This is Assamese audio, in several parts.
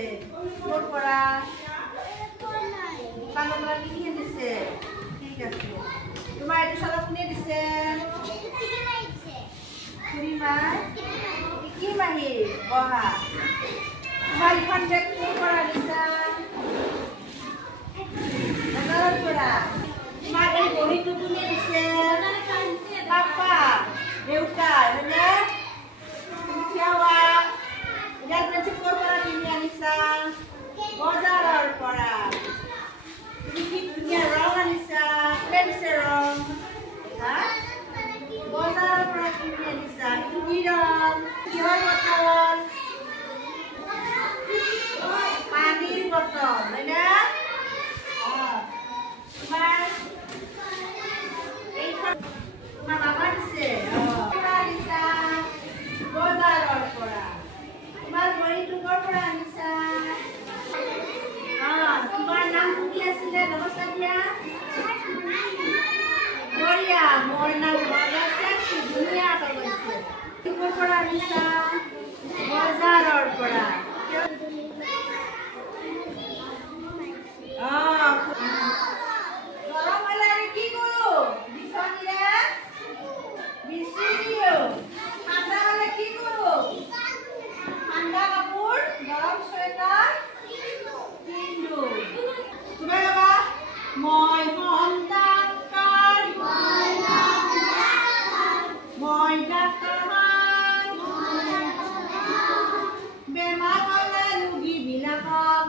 ক'ৰ পৰা দোকানৰ পৰা কিনি আনিছে ঠিক আছে তোমাৰ এইটো চালা কোনে দিছে খুৰীমা কি মাহী বহা তোমাৰ ইখন বেগ ক'ৰ পৰা দিছা বজাৰৰ পৰা তোমাৰ এই বহীটো কোনে দিছে পাপা দেউতা হয়নে বজাৰৰ পৰা তুমি কি ধুনীয়া ৰং আনিছা কোনে দিছে ৰং বজাৰৰ পৰা কিনি আনিছা এইটো কি ৰং কিহৰ বটল পানীৰ বটল হয়নে তোমাৰ বাবা দিছে বজাৰৰ পৰা তোমাৰ বহীটো ক'ৰ পৰা আনিছা তোমাৰ নাম কি আছিলে নমস্কাৰ দিয়া বঢ়িয়া মোৰ নাম ধুনীয়া কৈছে ক'ৰ পৰা আনিছা বজাৰৰ পৰা গৰম হ'লে আমি কি কৰোঁ বিচনীৰে বিচি দিওঁ ঠাণ্ডা হ'লে কি কৰোঁ ঠাণ্ডা কাপোৰ গৰম চুৱেটাৰ পিন্ধো তোমাৰ বাবা মই হম ডাক্তৰ মই ডাক্তৰ বেমাৰ হ'লে ৰোগীবিলাকক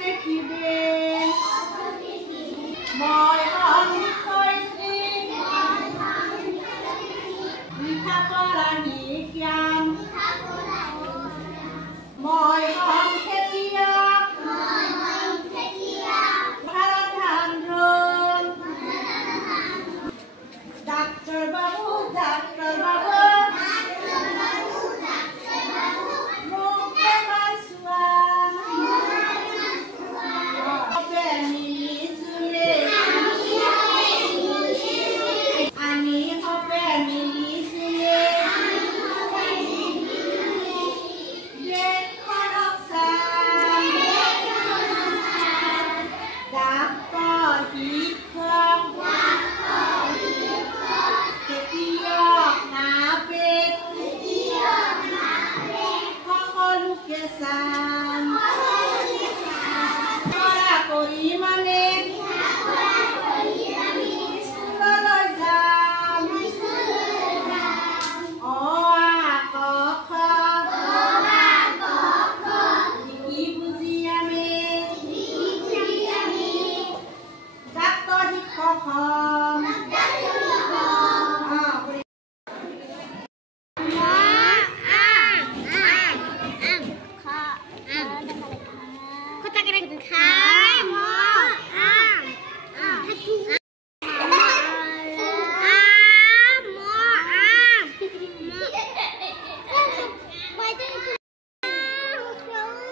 দেখি দে মই হম শিক্ষয়িত্ৰী লিখা পঢ়া শিকাম মই হম খেতিয়ক পথাৰত ধান ৰোম ডাক্তৰ বাবু মোক বেমাৰ চোৱা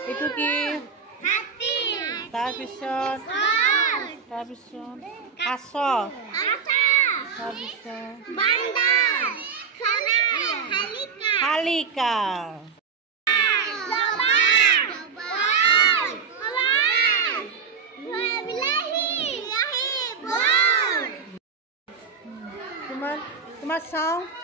এইটো কি তাৰপিছত কাছ তাৰপিছত শালিকা তোমাৰ চাওঁ